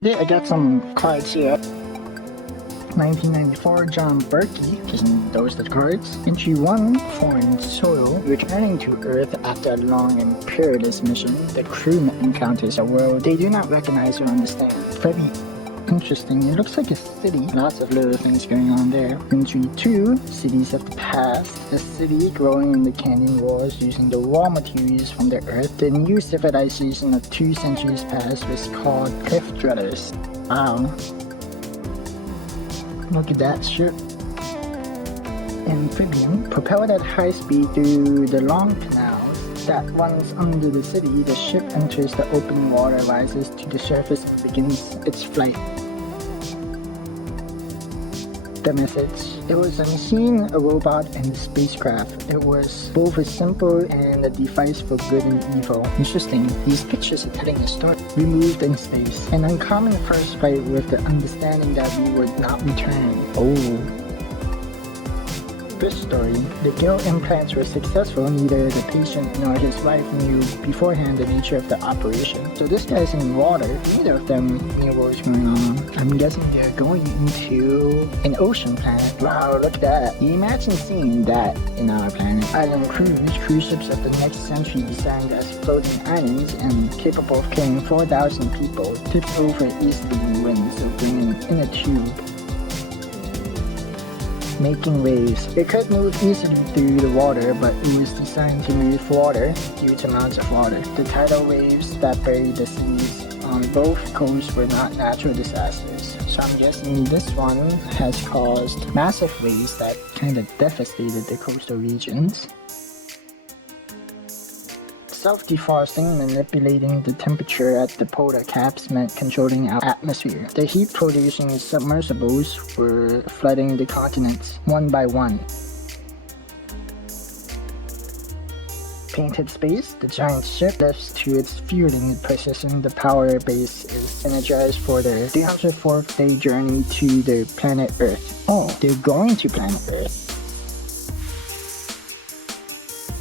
Yeah, I got some cards here. 1994, John Berkey, just those the cards. Entry 1, Foreign Soil. Returning to Earth after a long and perilous mission, the crew encounters a world they do not recognize or understand. Very interesting. It looks like a city. Lots of little things going on there. Entry 2, Cities of the Past. A city growing in the canyon walls using the raw materials from the Earth. The new civilization of 2 centuries past was called Cliff Dwellers. Wow. Look at that ship. Amphibian, propelled at high speed through the long canals that runs under the city, the ship enters the open water, rises to the surface and begins its flight. The message. It was a machine, a robot, and a spacecraft. It was both a symbol and a device for good and evil. Interesting. These pictures are telling a story. Removed in space. An uncommon first flight with the understanding that we would not return. Oh. This story. The gill implants were successful. Neither the patient nor his wife knew beforehand the nature of the operation. So this guy's in water. Neither of them knew what was going on. I'm guessing they're going into an ocean planet. Wow, look at that. Can you imagine seeing that in our planet? Island cruise ships of the next century designed as floating islands and capable of carrying 4,000 people, tipped over easily in winds of bringing in a tube. Making waves. It could move easily through the water, but it was designed to move water, huge amounts of water. The tidal waves that buried the cities on both coasts were not natural disasters. So I'm guessing this one has caused massive waves that kind of devastated the coastal regions. Self-defrosting, manipulating the temperature at the polar caps meant controlling our atmosphere. The heat-producing submersibles were flooding the continents one by one. Painted space, the giant ship lifts to its fueling position. The power base is energized for their 304th day journey to the planet Earth. Oh, they're going to planet Earth.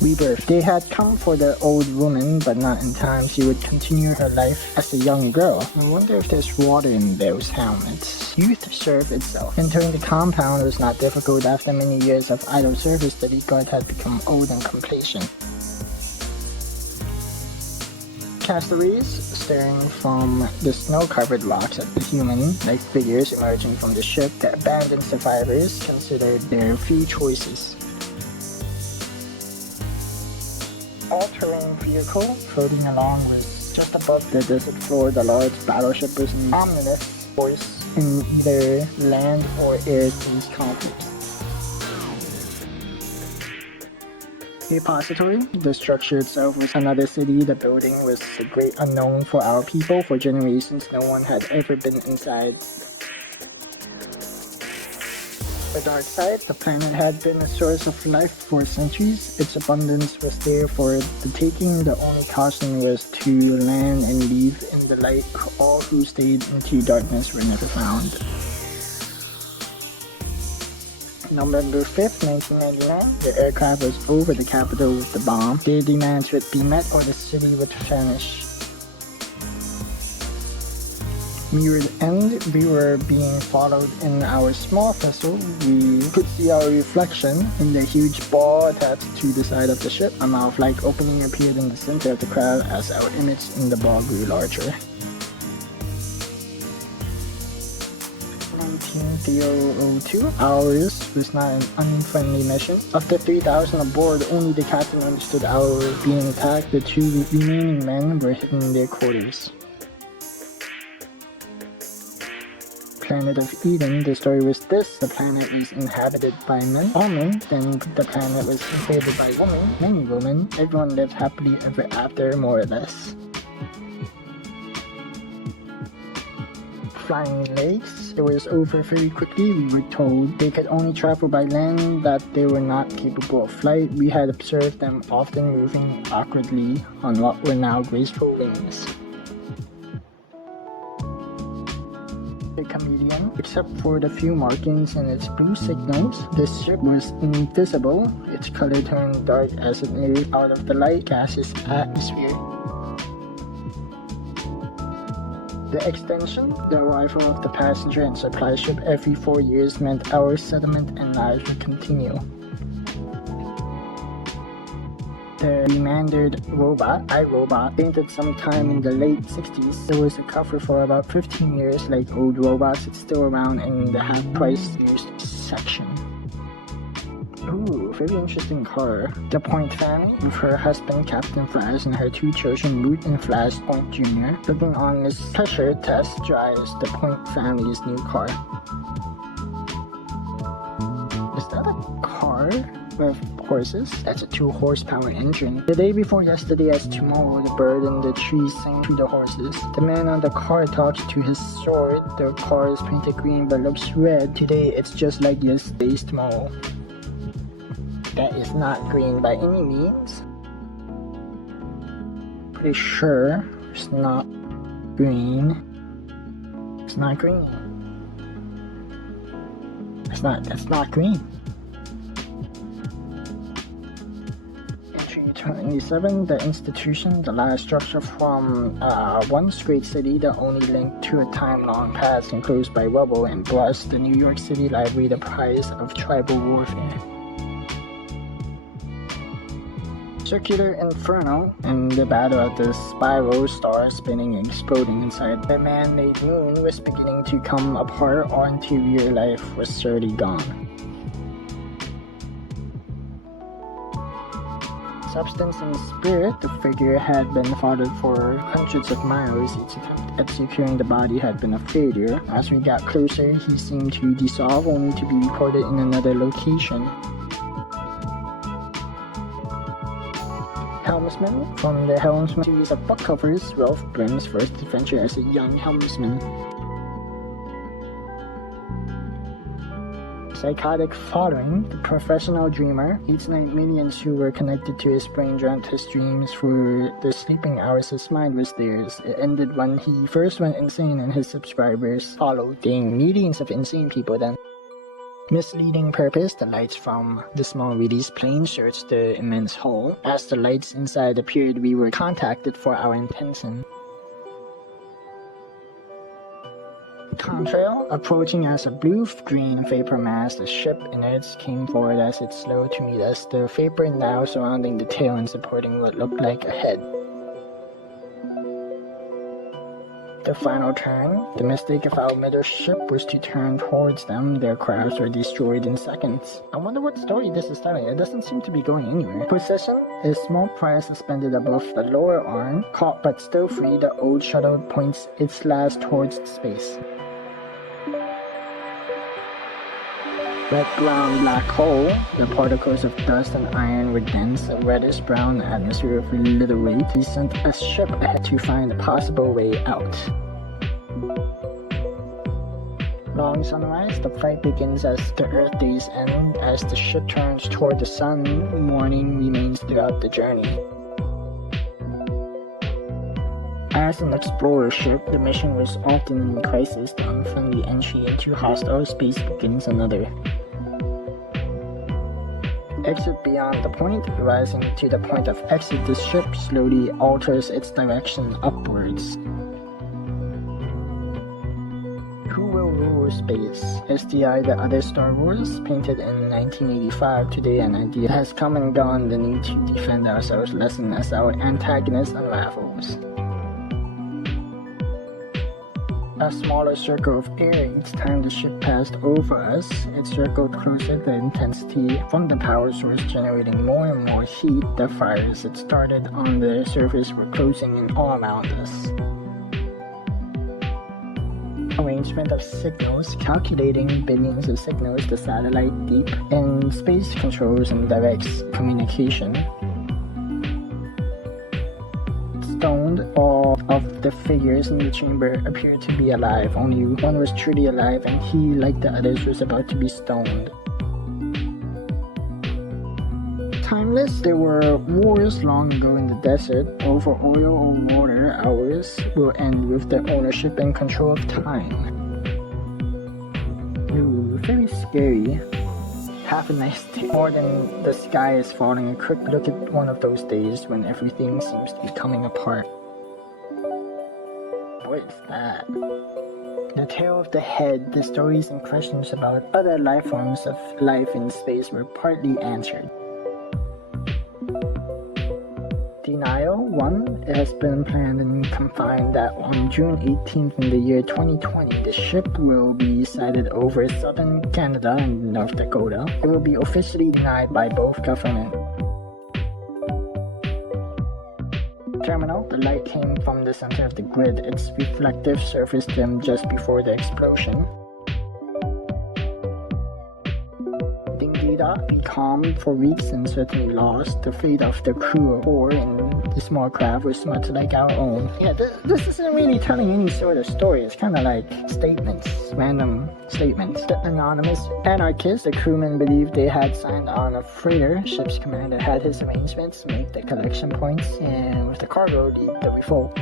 Rebirth. They had come for the old woman, but not in time. She would continue her life as a young girl. I wonder if there's water in those helmets. Youth served itself. Entering the compound was not difficult. After many years of idle service, the guard had become old and complacent. Castaways staring from the snow-covered rocks at the human-like figures emerging from the ship. The abandoned survivors considered their few choices. All-terrain vehicle floating along was just above the desert floor. The large battleship was an ominous force in either land or air-based conflict. Repository. The structure itself was another city. The building was a great unknown for our people. For generations, no one had ever been inside. The dark side. The planet had been a source of life for centuries. Its abundance was there for the taking. The only caution was to land and leave in the light. All who stayed into darkness were never found. November 5th, 1999, the aircraft was over the capital with the bomb. Their demands would be met or the city would vanish. Mirrored end, we were being followed in our small vessel. We could see our reflection in the huge ball attached to the side of the ship. A mouth-like opening appeared in the center of the crowd as our image in the ball grew larger. 1902. Ours was not an unfriendly mission. Of the 3,000 aboard, only the captain understood our being attacked. The 2 remaining men were hidden in their quarters. Planet of Eden. The story was this: the planet was inhabited by men, all men, then the planet was invaded by women, many women. Everyone lived happily ever after, more or less. Flying lakes. It was over very quickly. We were told they could only travel by land, that they were not capable of flight. We had observed them often moving awkwardly on what were now graceful wings. The chameleon. Except for the few markings in its blue signals, this ship was invisible. Its color turned dark as it moved out of the light gaseous atmosphere. The extension, the arrival of the passenger and supply ship every 4 years meant our settlement and lives would continue. The remastered robot, iRobot, painted sometime in the late 60s. There was a cover for about 15 years. Like old robots, it's still around in the half-price used section. Ooh, very interesting car. The Point family, with her husband Captain Flash and her 2 children Root and Flash Point Jr., looking on this pleasure test drives the Point family's new car. Is that a car with horses? That's a 2 horsepower engine. The day before yesterday as tomorrow, the bird and the trees sing to the horses. The man on the car talks to his sword. The car is painted green but looks red. Today it's just like yesterday's tomorrow. That is not green by any means. Pretty sure it's not green. It's not green. That's not green. Entry 27, the institution, the last structure from once great city, the only link to a time-long past enclosed by rubble and brush, the New York City Library, the prize of tribal warfare. Circular Inferno, and the battle of the spiral star spinning and exploding inside the man-made moon was beginning to come apart. Our interior life was surely gone. Substance and spirit, the figure had been followed for hundreds of miles. Its attempt at securing the body had been a failure. As we got closer, he seemed to dissolve, only to be reported in another location. Helmsman, from the Helmsman series of book covers, Ralph Grimm's first adventure as a young helmsman. Psychotic following, the professional dreamer. Each night millions who were connected to his brain dreamt his dreams. For the sleeping hours his mind was theirs. It ended when he first went insane and his subscribers followed. Dang, millions of insane people then. Misleading purpose, the lights from the small release plane searched the immense hole. As the lights inside appeared, we were contacted for our intention. Contrail, approaching as a blue-green vapor mass, the ship in it came forward as it slowed to meet us, the vapor now surrounding the tail and supporting what looked like a head. The final turn, the mistake of our mothership was to turn towards them. Their crafts were destroyed in seconds. I wonder what story this is telling. It doesn't seem to be going anywhere. Possession, a small prize suspended above the lower arm. Caught but still free, the old shuttle points its lash towards space. Red-brown black hole, the particles of dust and iron were dense, a reddish-brown atmosphere of little weight. We sent a ship ahead to find a possible way out. Long sunrise, the fight begins as the Earth days end. As the ship turns toward the sun, morning remains throughout the journey. As an explorer ship, the mission was often in crisis. The unfriendly entry into hostile space begins another. Exit beyond the point, rising to the point of exit, the ship slowly alters its direction upwards. Who will rule space? SDI, the other Star Wars, painted in 1985, today an idea has come and gone. The need to defend ourselves lessens as our antagonist unravels. A smaller circle of air each time the ship passed over us. It circled closer, the intensity from the power source generating more and more heat. The fires that started on the surface were closing in all around us. Arrangement of signals, calculating billions of signals, the satellite deep in space controls and directs communication. Stoned, all of the figures in the chamber appeared to be alive. Only one was truly alive, and he, like the others, was about to be stoned. Timeless, there were wars long ago in the desert over oil or water. Ours will end with the ownership and control of time. Ooh, very scary. Have a nice day. More than the sky is falling, a quick look at one of those days when everything seems to be coming apart. What is that? The tail of the head, the stories and questions about other life forms of life in space were partly answered. Denial 1. It has been planned and confirmed that on June 18th in the year 2020, the ship will be sighted over southern Canada and North Dakota. It will be officially denied by both governments. Terminal, the light came from the center of the grid. Its reflective surface dimmed just before the explosion. Dingida, becalmed for weeks and certainly lost. The fate of the crew of 4 in the small craft was much like our own. Yeah, this isn't really telling any sort of story. It's kind of like statements, random statements. The anonymous anarchist, the crewmen believed they had signed on a freighter. Ship's commander had his arrangements, make the collection points, and with the cargo, lead the revolt.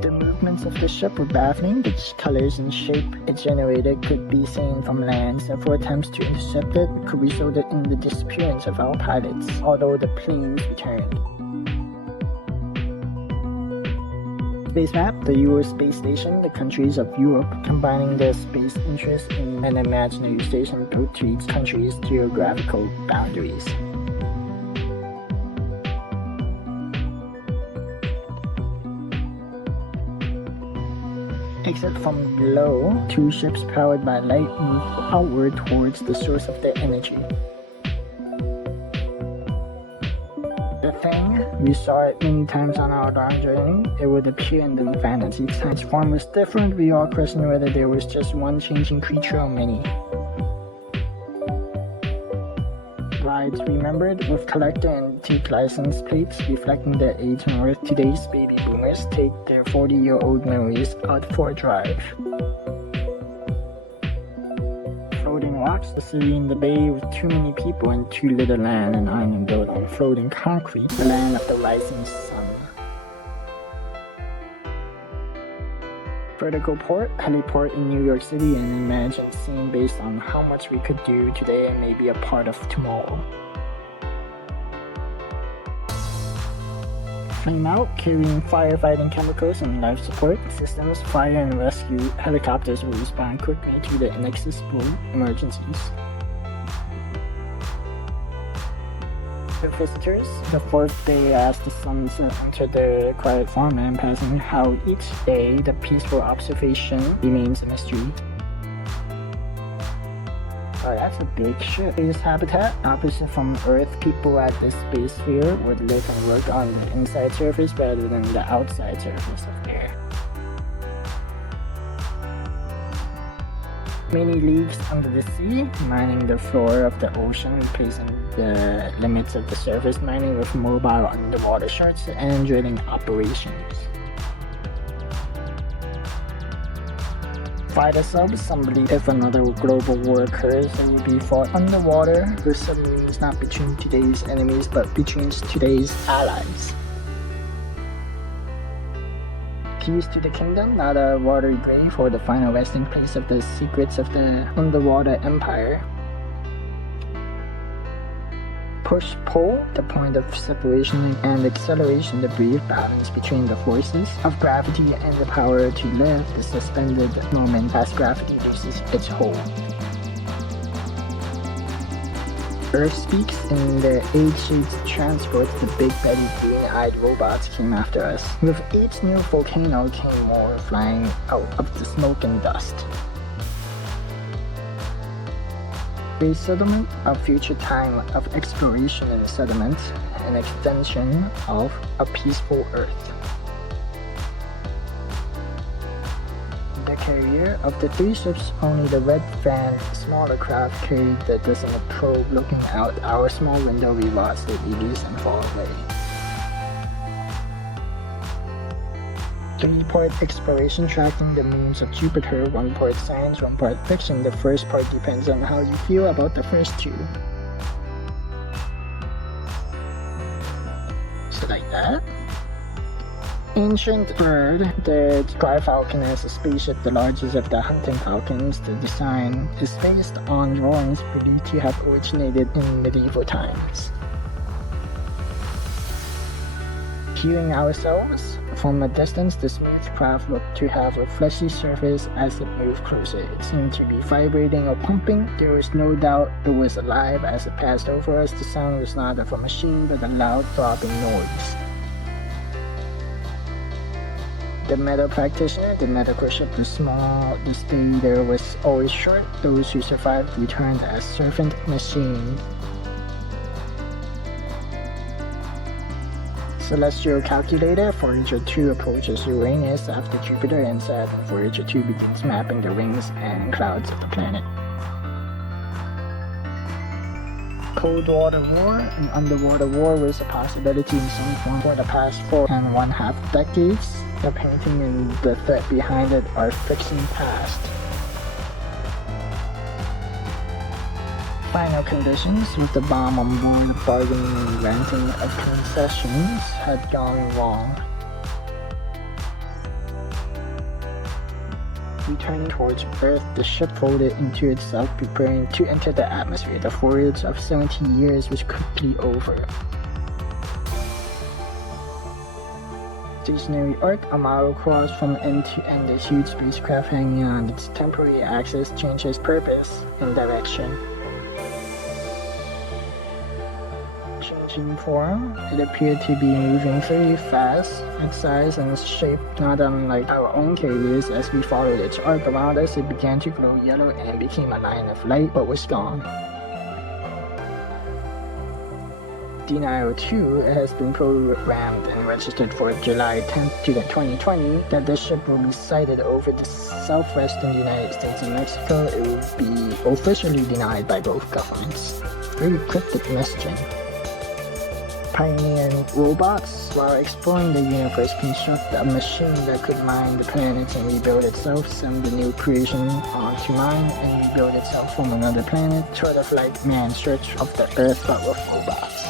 The movements of the ship were baffling. The colors and shape it generated could be seen from land. Several attempts to intercept it could result in the disappearance of our pilots, although the planes returned. Space map, the US space station, the countries of Europe, combining their space interests in an imaginary station built to each country's geographical boundaries. Except from below, 2 ships powered by light move outward towards the source of their energy. The thing, we saw it many times on our long journey. It would appear in the fantasy. Its form was different. We all questioned whether there was just one changing creature or many. Rides remembered with collector and take license plates reflecting their age on Earth. Today's baby boomers take their 40-year-old memories out for a drive. Floating rocks, the city in the bay with too many people and too little land, an island built on floating concrete, the land of the rising sun. Vertical port, heliport in New York City, and imagined scene based on how much we could do today and maybe a part of tomorrow. Flame out, carrying firefighting chemicals and life support systems. Fire and rescue helicopters will respond quickly to the inaccessible emergencies. The visitors, the 4th day as the sun entered the quiet farmland, passing how each day the peaceful observation remains a mystery. Oh, that's a big ship. Space habitat, opposite from Earth, people at this space sphere would live and work on the inside surface rather than the outside surface of air. Many leagues under the sea, mining the floor of the ocean, replacing the limits of the surface, mining with mobile underwater sharks and drilling operations. Fighter subs, some believe if another global war occurs, it will be fought underwater with submarines, not between today's enemies but between today's allies. Keys to the kingdom, not a watery grave or the final resting place of the secrets of the underwater empire. Push-pull, the point of separation and acceleration, the brief balance between the forces of gravity and the power to live, the suspended moment as gravity loses its hold. Earth speaks. In their age-shaped transports, the big-bellied, green-eyed robots came after us. With each new volcano came more flying out of the smoke and dust. Space settlement, a future time of exploration and settlement, an extension of a peaceful Earth. The carrier of the 3 ships, only the red van, smaller craft carried the desolate probe. Looking out our small window, we watched it release and fall away. 3-part exploration tracking the moons of Jupiter, 1 part science, 1 part fiction. The first part depends on how you feel about the first 2. So like that. Ancient bird, the Sky Falcon is a spaceship the largest of the hunting falcons. The design is based on drawings believed to have originated in medieval times. Viewing ourselves from a distance, the smooth craft looked to have a fleshy surface as it moved closer. It seemed to be vibrating or pumping. There was no doubt it was alive as it passed over us. The sound was not of a machine, but a loud throbbing noise. The metal practitioner, the medical ship was small, the stay there was always short. Those who survived returned as servant machines. Celestial calculator, Voyager 2 approaches Uranus after Jupiter and Saturn. Voyager 2 begins mapping the rings and clouds of the planet. Cold Water War. An underwater war was a possibility in some form for the past 4.5 decades. The painting and the threat behind it are fixing past. Final conditions. With the bomb on board, the bargaining and granting of concessions had gone wrong. Returning towards Earth, the ship folded into itself, preparing to enter the atmosphere. The voyage of 70 years was quickly over. Stationary arc, a mile across from end to end, the huge spacecraft hanging on its temporary axis changes purpose and direction. Changing form, it appeared to be moving very fast. Its size and shape not unlike our own carriers. As we followed its arc around us, it began to glow yellow and became a line of light, but was gone. Denial 2 has been programmed and registered for July 10th to 2020 that the ship will be sighted over the southwestern United States and Mexico. It will be officially denied by both governments. Very cryptic messaging. Pioneering robots. While exploring the universe, construct a machine that could mine the planets and rebuild itself, send the new creation onto mine and rebuild itself from another planet, sort of like man's search of the Earth but with robots.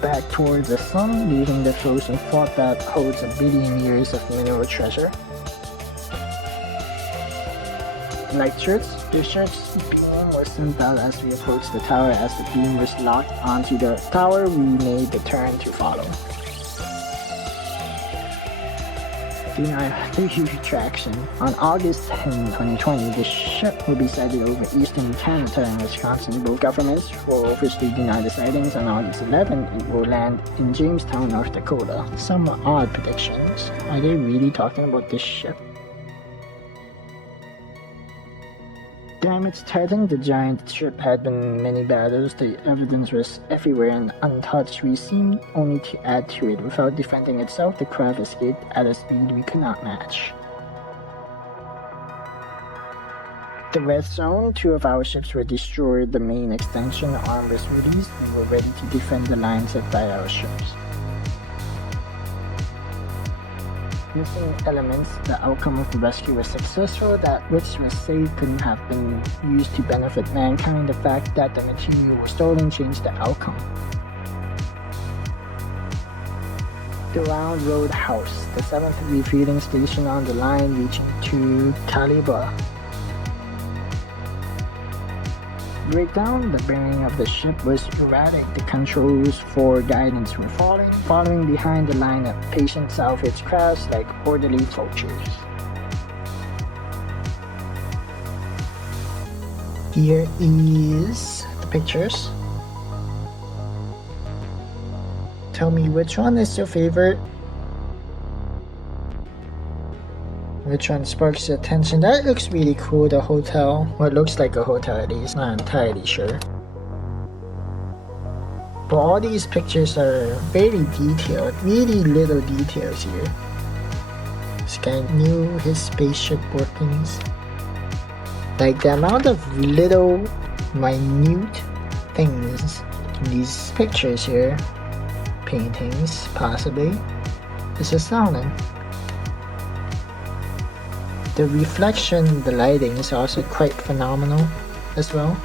Back towards the sun, leaving the frozen fort that holds 1 billion years of mineral treasure. Light shirts. The ship's beam was sent out as we approached the tower. As the beam was locked onto the tower, we made the turn to follow. Denial 3 retraction. On August 10, 2020, the ship will be sighted over eastern Canada and Wisconsin. Both governments will officially deny the sightings. On August 11, it will land in Jamestown, North Dakota. Some odd predictions. Are they really talking about this ship? Damaged Titan, the giant ship had been in many battles. The evidence was everywhere and untouched. We seemed only to add to it. Without defending itself, the craft escaped at a speed we could not match. The Red Zone, 2 of our ships were destroyed. The main extension arm was released. We were ready to defend the lines set by our ships. Missing elements, the outcome of the rescue was successful. That which was saved couldn't have been used to benefit mankind. The fact that the material was stolen changed the outcome. The Round Road House, the 7th refueling station on the line reaching to Calibre. Breakdown, the bearing of the ship was erratic. The controls for guidance were following behind the line of patient salvage crafts like orderly vultures. Here is the pictures. Tell me which one is your favorite. Which one sparks your attention? That looks really cool, the hotel. Well, it looks like a hotel at least, not entirely sure. But all these pictures are very detailed, really little details here. This guy knew his spaceship workings. Like the amount of little, minute things in these pictures here, paintings possibly, is astounding. The reflection, the lighting is also quite phenomenal as well.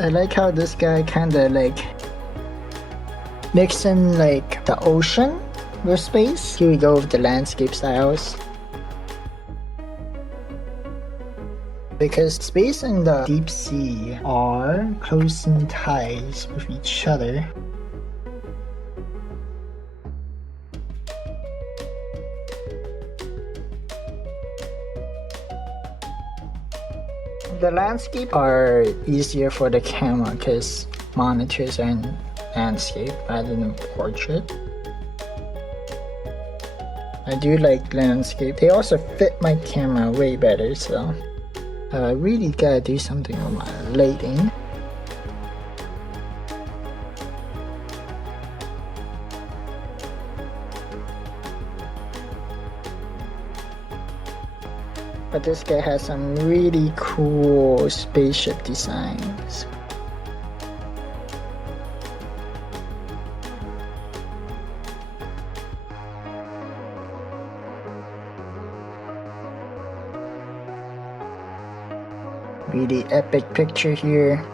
I like how this guy kinda like mixing like the ocean with space. Here we go with the landscape styles. Because space and the deep sea are close in ties with each other. The landscape are easier for the camera because monitors are in landscape rather than portrait. I do like landscape. They also fit my camera way better, so I really gotta do something with my lighting. But this guy has some really cool spaceship designs. Really epic picture here.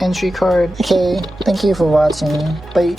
Entry card. Okay, thank you for watching. Bye.